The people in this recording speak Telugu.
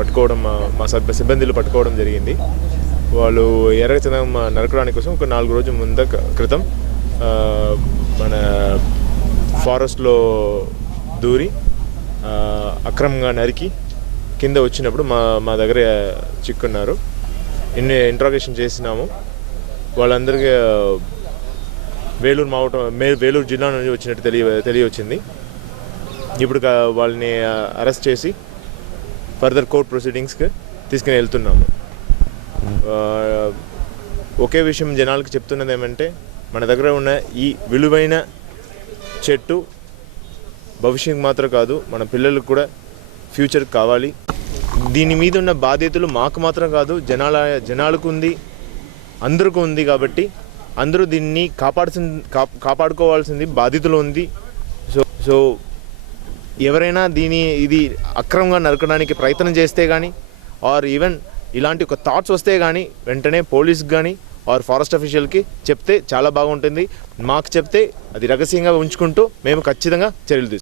పట్టుకోవడం మా సిబ్బందులు పట్టుకోవడం జరిగింది. వాళ్ళు ఎర్రచందనం నరకడానికి కోసం ఒక 4 రోజుల క్రితం మన ఫారెస్ట్లో దూరి అక్రమంగా నరికి కింద వచ్చినప్పుడు మా దగ్గర చిక్కున్నారు. ఇంట్రాగేషన్ చేసినాము. వాళ్ళందరికీ వేలూరు జిల్లా నుంచి వచ్చినట్టు తెలియవచ్చింది. ఇప్పుడు వాళ్ళని అరెస్ట్ చేసి ఫర్దర్ కోర్ట్ ప్రొసీడింగ్స్కి తీసుకుని వెళ్తున్నాము. ఒకే విషయం జనాలకు చెప్తున్నది ఏమంటే, మన దగ్గర ఉన్న ఈ విలువైన చెట్టు భవిష్యత్తు మాత్రం కాదు, మన పిల్లలకు కూడా ఫ్యూచర్ కావాలి. దీని మీద ఉన్న బాధ్యతలు మాకు మాత్రం కాదు, జనాలకు ఉంది, అందరికీ ఉంది. కాబట్టి అందరూ దీన్ని కాపాడుకోవాల్సింది బాధ్యతలు ఉంది. సో ఎవరైనా ఇది అక్రమంగా నరకడానికి ప్రయత్నం చేస్తే కానీ ఆర్ ఈవెన్ ఇలాంటి ఒక థాట్స్ వస్తే కానీ వెంటనే పోలీస్కి కానీ ఆర్ ఫారెస్ట్ అఫీషియల్కి చెప్తే చాలా బాగుంటుంది. మాకు చెప్తే అది రహస్యంగా ఉంచుకుంటూ మేము ఖచ్చితంగా చర్యలు తీసుకుంటాం.